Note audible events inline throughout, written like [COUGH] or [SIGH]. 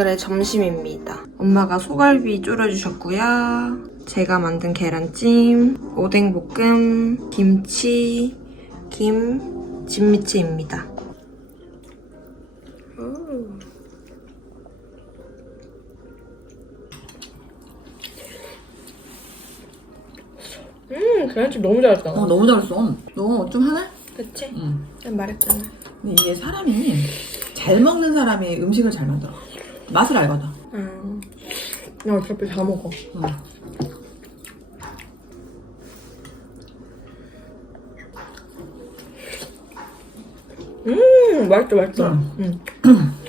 오늘의 점심입니다. 엄마가 소갈비 졸여주셨고요. 제가 만든 계란찜, 오뎅볶음, 김치, 김, 진미채입니다. 음, 계란찜 너무 잘했다. 어, 너무 잘했어. 너 좀 하나? 그치? 응. 난 말했잖아. 근데 이게 사람이 잘 먹는 사람이 음식을 잘 만들어. 맛을 알거든. 음. 야, 어차피 다 먹어. 응. 음, 맛있어, 맛있어. 응. 음. [CLEARS THROAT]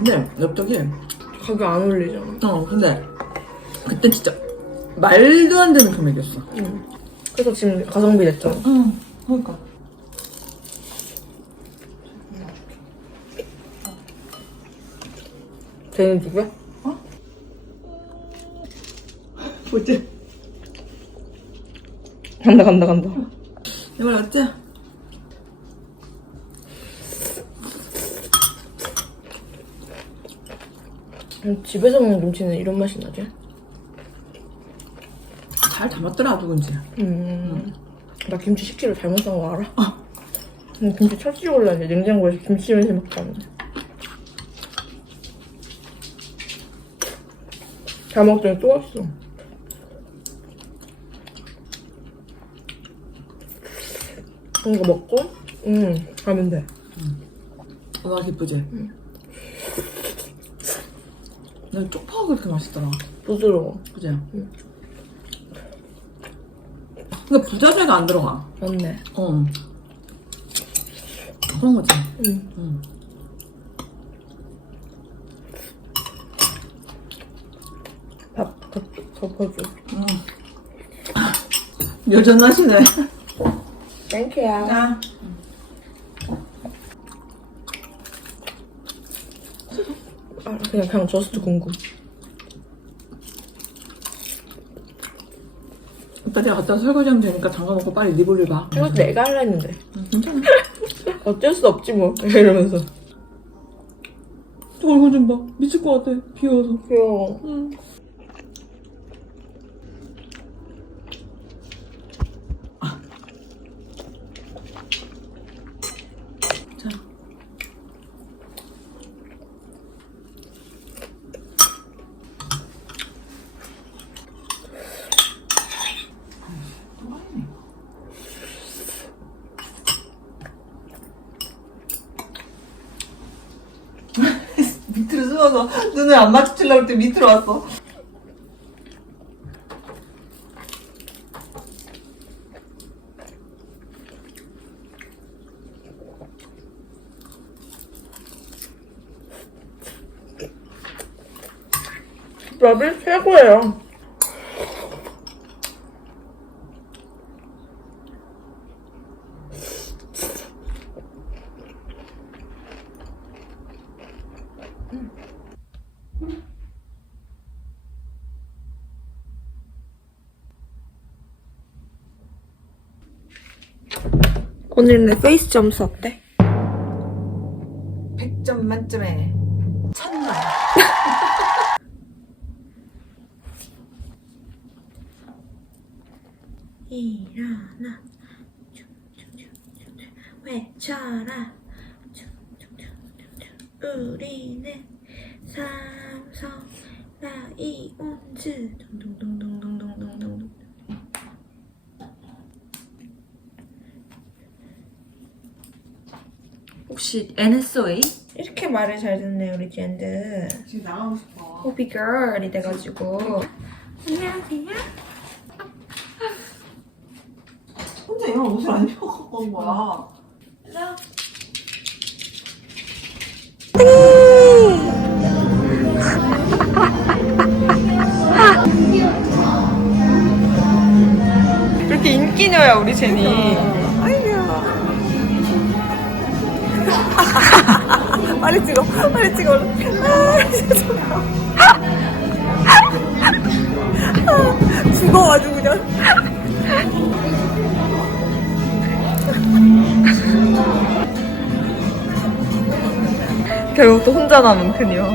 근데 엽떡이 가격 안 올리잖아. 어 근데 그때 진짜 말도 안 되는 금액이었어. 응. 그래서 지금 가성비 냈잖아. 응. 그러니까. 쟤는 누구야? 뭐지? 간다, 간다, 간다. 이걸 어째? 집에서 먹는 김치는 이런 맛이 나지? 잘 담았더라 누군지. 음. 나 김치 식기를 잘못 산거 알아? 음, 김치 철지 올라는데 냉장고에서 김치 냄새 않네. 잘 먹더니 또 왔어. 이거 먹고, 음, 가면 돼. 와 기쁘지? 나 쪽파가 그렇게 맛있더라. 부드러워. 그지? 근데 부자재가 안 들어가. 맞네. 어. 그런 거지. 응. 응. 밥 덮, 덮어줘. 응. 여전하시네. 땡큐야. 자. 그냥, 그냥 저스트 궁금. 이따 내가 갖다 설거지하면 되니까 잠가놓고 빨리 네 볼일 봐. 이거 내가 하려 했는데. 응, 괜찮아. [LAUGHS] 어쩔 수 없지 뭐. [LAUGHS] 이러면서. 저 얼굴 좀 봐. 미칠 것 같아. 비워서. 귀여워. 응. 자. 숨어서 눈을 안 마주치려고 때 밑으로 왔어. 밥이 최고예요. 오늘 내 페이스 점수 어때? 100점 만점에 천만. [LAUGHS] 일어나. 춤춤춤춤 외쳐라. 우리는 삼성 라이온즈. 동동동동동 혹시 NSOA? 이렇게 말을 잘 듣네 우리 젠드 지금 나가고 싶어. 호비걸이 돼가지고 안녕하세요 혼자 이런 옷을 안 입고 갖고 온 거야. 그렇게 인기녀야 우리 제니. 빨리 찍어, 빨리 찍어. 아, 죽어 아주 그냥. 결국 또 혼자 남은 그녀.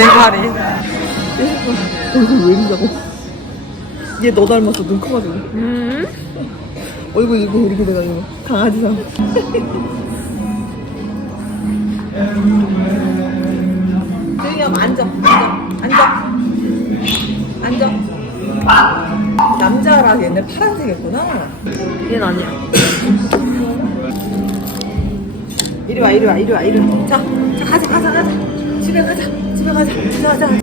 내 말이. 얼굴 왜 이러고? 얘 너 닮았어 눈 커가지고. 음? 얼굴 이거 이렇게 돼가지고 강아지상. 저기 한번 앉아, 앉아, 앉아, 앉아. 남자라 얘네 파란색이었구나. 얘는 아니야. 이리 와, 이리 와, 이리 와, 이리 와. 자, 자 가자, 가자, 가자. 집에 가자, 집에 가자, 집에 가자.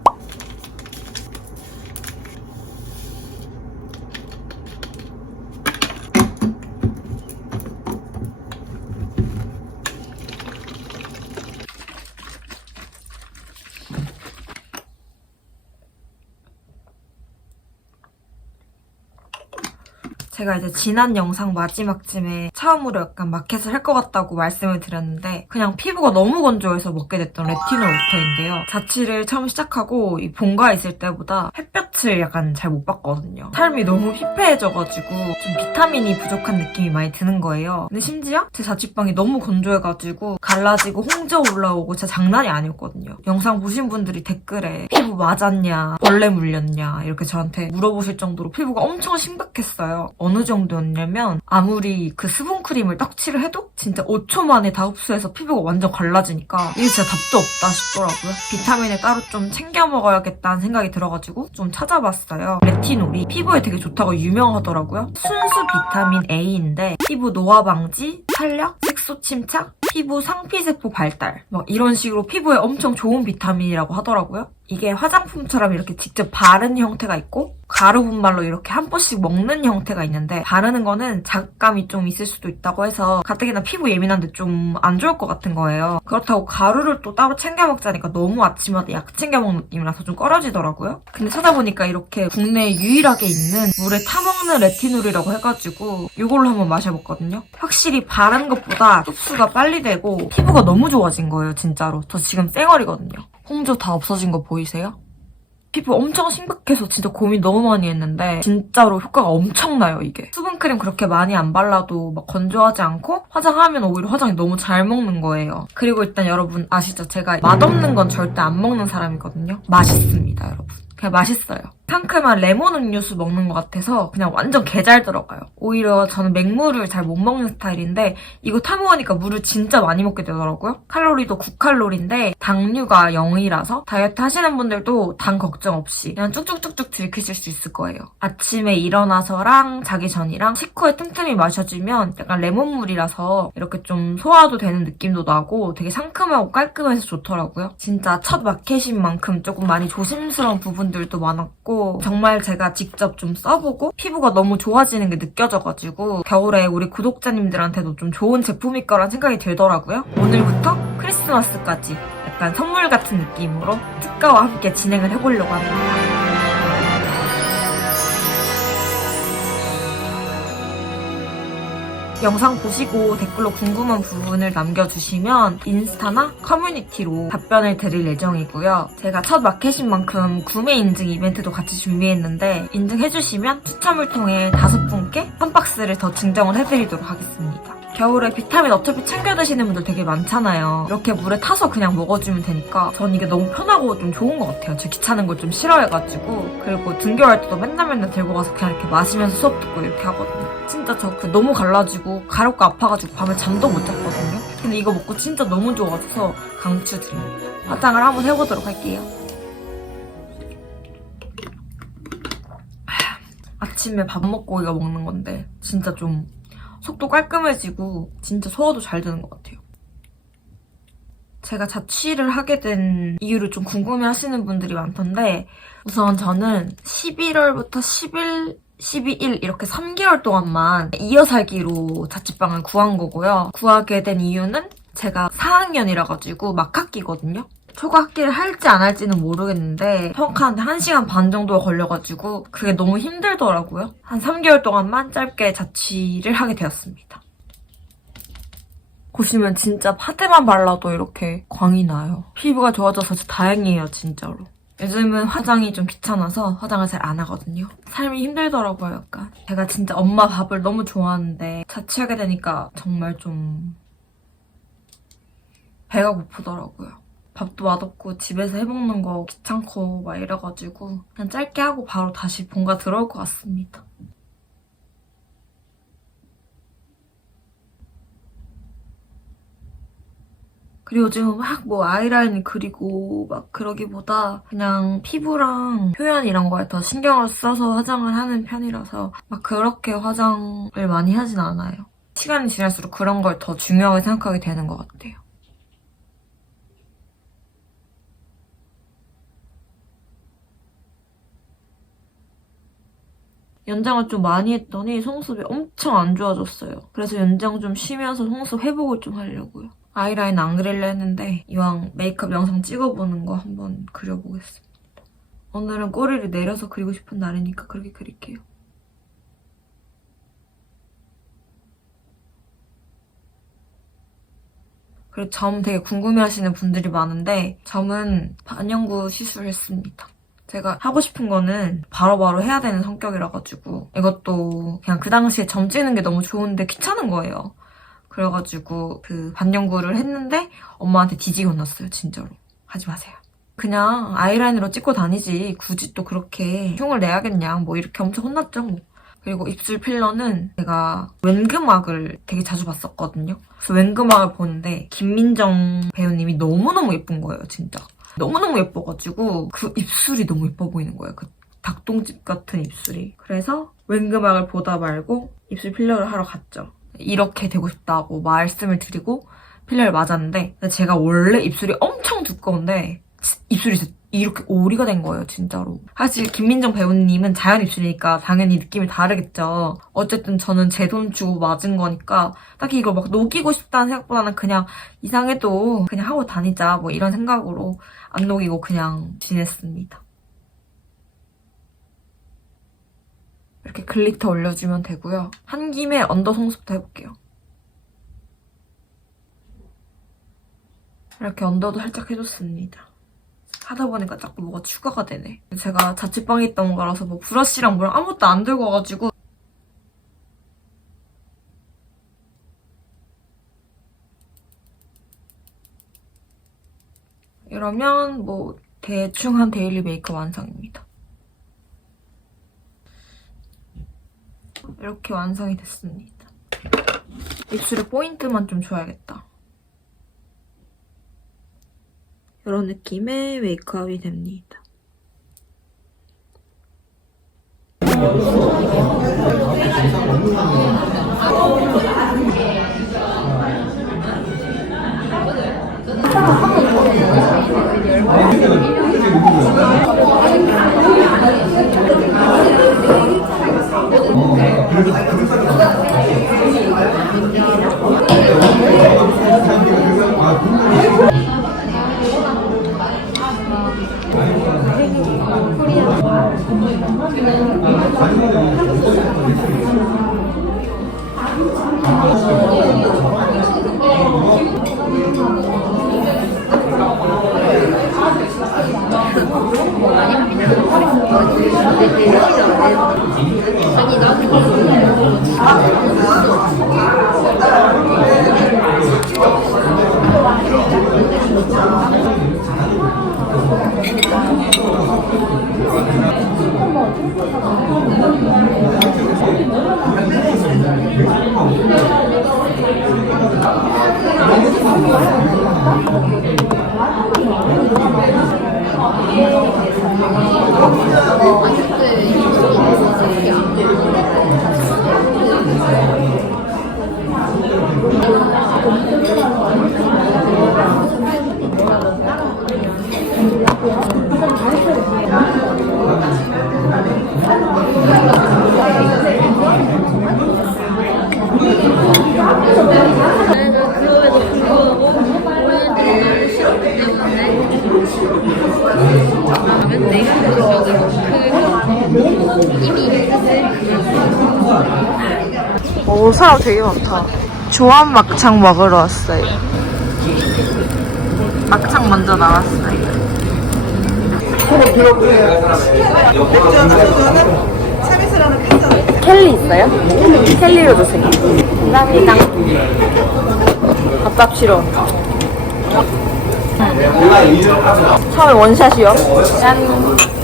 제가 이제 지난 영상 마지막쯤에 처음으로 약간 마켓을 할 것 같다고 말씀을 드렸는데 그냥 피부가 너무 건조해서 먹게 됐던 레티놀 워터인데요. 자취를 처음 시작하고 이 본가에 있을 때보다 햇볕을 약간 잘 못 봤거든요. 삶이 너무 피폐해져가지고 좀 비타민이 부족한 느낌이 많이 드는 거예요. 근데 심지어 제 자취방이 너무 건조해가지고 갈라지고 홍조 올라오고 진짜 장난이 아니었거든요. 영상 보신 분들이 댓글에 피부 맞았냐, 벌레 물렸냐 이렇게 저한테 물어보실 정도로 피부가 엄청 심각했어요. 어느 정도였냐면 아무리 그 수분 크림을 떡칠을 해도 진짜 5초 만에 다 흡수해서 피부가 완전 갈라지니까 이게 진짜 답도 없다 싶더라고요. 비타민을 따로 좀 챙겨 먹어야겠다는 생각이 들어가지고 좀 찾아봤어요. 레티놀이 피부에 되게 좋다고 유명하더라고요. 순수 비타민 A인데 피부 노화 방지, 탄력, 색소 침착, 피부 상피세포 발달 막 이런 식으로 피부에 엄청 좋은 비타민이라고 하더라고요. 이게 화장품처럼 이렇게 직접 바르는 형태가 있고 가루 분말로 이렇게 한 번씩 먹는 형태가 있는데 바르는 거는 자극감이 좀 있을 수도 있다고 해서 가뜩이나 피부 예민한데 좀 안 좋을 것 같은 거예요. 그렇다고 가루를 또 따로 챙겨 먹자니까 너무 아침마다 약 챙겨 먹는 느낌이라서 좀 꺼려지더라고요. 근데 찾아보니까 이렇게 국내에 유일하게 있는 물에 타먹는 레티놀이라고 해가지고 이걸로 한번 마셔봤거든요. 확실히 바른 것보다 흡수가 빨리 되고 피부가 너무 좋아진 거예요, 진짜로. 저 지금 쌩얼이거든요. 홍조 다 없어진 거 보이세요? 피부 엄청 심각해서 진짜 고민 너무 많이 했는데 진짜로 효과가 엄청나요 이게. 수분크림 그렇게 많이 안 발라도 막 건조하지 않고 화장하면 오히려 화장이 너무 잘 먹는 거예요. 그리고 일단 여러분 아시죠? 제가 맛없는 건 절대 안 먹는 사람이거든요. 맛있습니다 여러분. 그냥 맛있어요 상큼한 레몬 음료수 먹는 것 같아서 그냥 완전 개잘 들어가요. 오히려 저는 맹물을 잘 못 먹는 스타일인데 이거 타먹으니까 물을 진짜 많이 먹게 되더라고요. 칼로리도 9칼로리인데 당류가 0이라서 다이어트 하시는 분들도 당 걱정 없이 그냥 쭉쭉쭉쭉 들이키실 수 있을 거예요. 아침에 일어나서랑 자기 전이랑 식후에 틈틈이 마셔주면 약간 레몬물이라서 이렇게 좀 소화도 되는 느낌도 나고 되게 상큼하고 깔끔해서 좋더라고요. 진짜 첫 마켓인 만큼 조금 많이 조심스러운 부분들도 많았 고 정말 제가 직접 좀 써보고 피부가 너무 좋아지는 게 느껴져가지고 겨울에 우리 구독자님들한테도 좀 좋은 제품일 거란 생각이 들더라고요. 오늘부터 크리스마스까지 약간 선물 같은 느낌으로 특가와 함께 진행을 해보려고 합니다. 영상 보시고 댓글로 궁금한 부분을 남겨주시면 인스타나 커뮤니티로 답변을 드릴 예정이고요. 제가 첫 마켓인 만큼 구매 인증 이벤트도 같이 준비했는데 인증해주시면 추첨을 통해 다섯 분께 한 박스를 더 증정을 해드리도록 하겠습니다. 겨울에 비타민 어차피 챙겨 드시는 분들 되게 많잖아요. 이렇게 물에 타서 그냥 먹어주면 되니까 전 이게 너무 편하고 좀 좋은 것 같아요. 저 귀찮은 걸 좀 싫어해가지고 그리고 등교할 때도 맨날 맨날 들고 가서 그냥 이렇게 마시면서 수업 듣고 이렇게 하거든요. 진짜 저 그 너무 갈라지고 가렵고 아파가지고 밤에 잠도 못 잤거든요. 근데 이거 먹고 진짜 너무 좋아져서 강추드립니다. 화장을 한번 해보도록 할게요. 아침에 밥 먹고 이거 먹는 건데 진짜 좀 속도 깔끔해지고 진짜 소화도 잘 되는 것 같아요. 제가 자취를 하게 된 이유를 좀 궁금해 하시는 분들이 많던데 우선 저는 11월부터 10일 12일 이렇게 3개월 동안만 이어 살기로 자취방을 구한 거고요. 구하게 된 이유는 제가 4학년이라 가지고 막학기거든요. 초과 학기를 할지 안 할지는 모르겠는데 수학하는데 1시간 반 정도 걸려가지고 그게 너무 힘들더라고요. 한 3개월 동안만 짧게 자취를 하게 되었습니다. 보시면 진짜 파데만 발라도 이렇게 광이 나요. 피부가 좋아져서 다행이에요, 진짜로. 요즘은 화장이 좀 귀찮아서 화장을 잘 안 하거든요. 삶이 힘들더라고요, 약간. 제가 진짜 엄마 밥을 너무 좋아하는데 자취하게 되니까 정말 좀 배가 고프더라고요. 밥도 맛없고 집에서 해먹는 거 귀찮고 막 이래가지고 그냥 짧게 하고 바로 다시 본가 들어올 것 같습니다. 그리고 요즘 막 뭐 아이라인 그리고 막 그러기보다 그냥 피부랑 표현 이런 거에 더 신경을 써서 화장을 하는 편이라서 막 그렇게 화장을 많이 하진 않아요. 시간이 지날수록 그런 걸 더 중요하게 생각하게 되는 것 같아요. 연장을 좀 많이 했더니 속눈썹이 엄청 안 좋아졌어요. 그래서 연장 좀 쉬면서 속눈썹 회복을 좀 하려고요. 아이라인 안 그리려 했는데 이왕 메이크업 영상 찍어보는 거 한번 그려보겠습니다. 오늘은 꼬리를 내려서 그리고 싶은 날이니까 그렇게 그릴게요. 그리고 점 되게 궁금해하시는 분들이 많은데 점은 반영구 시술했습니다. 제가 하고 싶은 거는 바로 바로 해야 되는 성격이라 가지고 이것도 그냥 그 당시에 점 찌는 게 너무 좋은데 귀찮은 거예요. 그래가지고 그 반영구를 했는데 엄마한테 뒤지게 혼났어요 진짜로. 하지 마세요. 그냥 아이라인으로 찍고 다니지. 굳이 또 그렇게 흉을 내야겠냐. 뭐 이렇게 엄청 혼났죠 뭐. 그리고 입술 필러는 제가 웬금악을 되게 자주 봤었거든요. 그래서 웬금악을 보는데 김민정 배우님이 너무너무 예쁜 거예요 진짜 너무너무 예뻐가지고 그 입술이 너무 예뻐 보이는 거예요. 그 닭똥집 같은 입술이. 그래서 웬금악을 보다 말고 입술 필러를 하러 갔죠. 이렇게 되고 싶다고 말씀을 드리고 필러를 맞았는데 제가 원래 입술이 엄청 두꺼운데 입술이 이렇게 오리가 된 거예요 진짜로 사실 김민정 배우님은 자연 입술이니까 당연히 느낌이 다르겠죠 어쨌든 저는 제 돈 주고 맞은 거니까 딱히 이걸 막 녹이고 싶다는 생각보다는 그냥 이상해도 그냥 하고 다니자 뭐 이런 생각으로 안 녹이고 그냥 지냈습니다 이렇게 글리터 올려주면 되고요. 한 김에 언더 속눈썹도 해볼게요. 이렇게 언더도 살짝 해줬습니다. 하다 보니까 자꾸 뭐가 추가가 되네. 제가 자취방에 있던 거라서 뭐 브러쉬랑 뭐랑 아무것도 안 들고 와가지고 이러면 뭐 대충 한 데일리 메이크업 완성입니다. 이렇게 완성이 됐습니다. 입술에 포인트만 좀 줘야겠다. 이런 느낌의 메이크업이 됩니다. দেখে 되게 많다. 조합 막창 먹으러 왔어요. 막창 먼저 나왔어요. 켈리 있어요? 켈리로 주세요. 감사합니다. 밥밥 싫어. 처음에 원샷이요. 짠.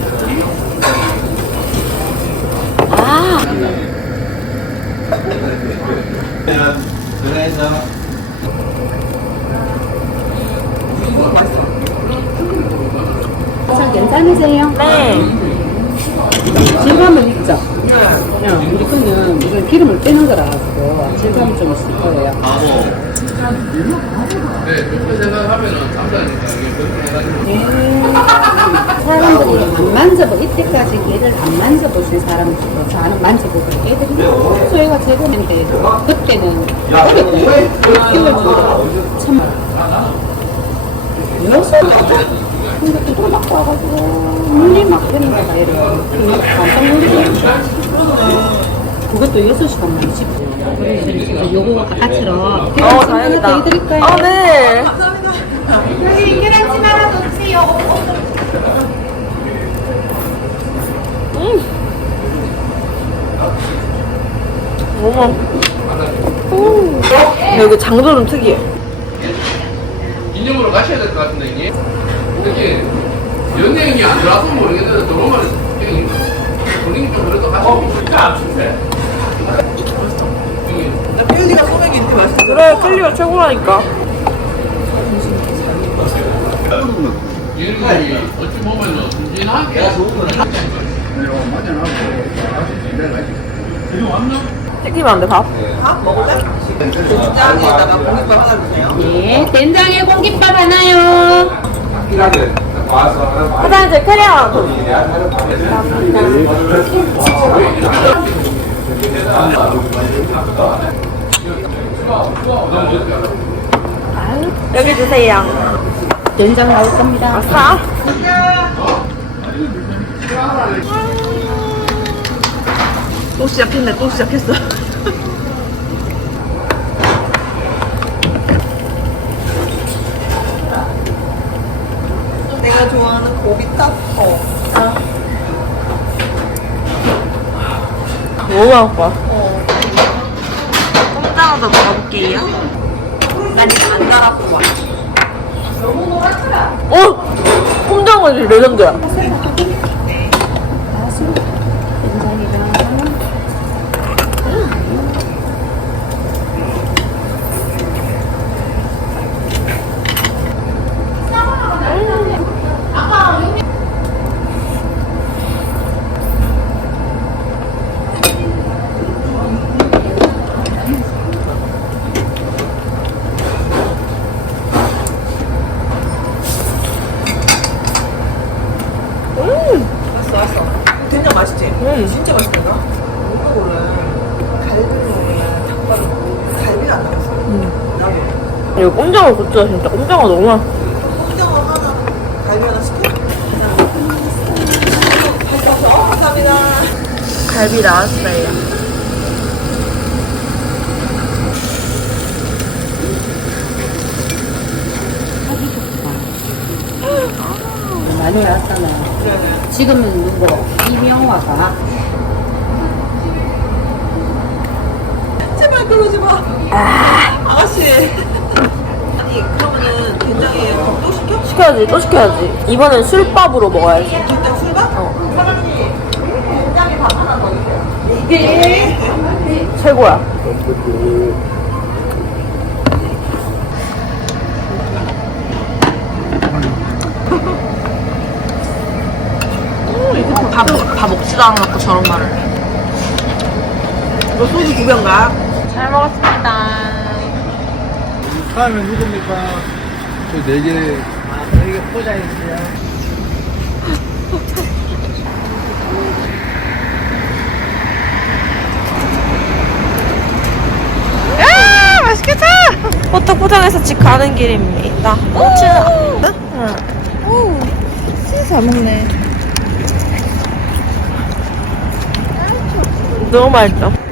잘 괜찮으세요? 네. 질감은 있죠? 그냥 우리 거는 이건 기름을 빼는 거라 가지고 질감이 좀 있을 거예요. 사람들이 안 만져보 이때까지 얘를 안 만져보신 사람들도 저는 만져보고 애들이 소애가 제곱인데 그때는 어렸어요. 6개월 정도 참 여섯 근데 그거 막 와가지고 눈이 막 얘를 깜짝 놀랐어요. 그것도 6시간 20분. 그래서 요거 아까처럼 어, 하나 더 다행이다. 해드릴까요? 아, 네. 음. 어머. 음. 여기 장도 좀 특이해. 인형으로 가셔야 될 것 같은데 이게 이게 연예인이 안 들어와서 모르겠는데 들어오면 이게 분위기 좀 그래도 하시고 진짜 안 춥네 뼈리가 소맥이 이렇게 맛있어. 그래, 클리어 최고라니까. 튀기면 안 돼, 밥? 밥 먹을래? 고추장에다가 공깃밥 하나 주세요. 네, 된장에 공깃밥 하나요. 화장실 더. 여기 주세요. 된장 나올 겁니다. 아싸. 또 시작했네, 또 시작했어. 내가 좋아하는 고비 타코. 너무 맛있 다. 꼼장어도 먹어볼게요. 난 이거 안 달았고 와. 어? 꼼장어지 레전드야. 왔어, 왔어. 된장 맛있지? 음. 진짜 맛있다. 이거 원래 갈비는 닭발이고 갈비가 안 나왔어. 나도. 이거 꼼장어 고추가 진짜 꼼장어 너무 맛있어. 콩장어 하나, 갈비 하나 시켜. 맛있어. 어, 감사합니다. 갈비 나왔어요. 많이 나왔잖아. 지금은 누구? 이명화가 제발 그러지 마. 아가씨. 아니 그러면은 된장에 밥도 시켜? 시켜야지 또 시켜야지 이번엔 술밥으로 먹어야지 된장 술밥? 어. 된장에 밥 하나 넣어주세요. 네. 최고야 밥, 밥 먹지도 않아놓고 저런 말을 해. 너 소주 두 병가? 잘 먹었습니다 다음에 누굽니까? 저 네 개. 호떡 포장해서 집 가는 길입니다. 오, 진짜. 오, 진짜 잘 먹네. 너무 맛있어.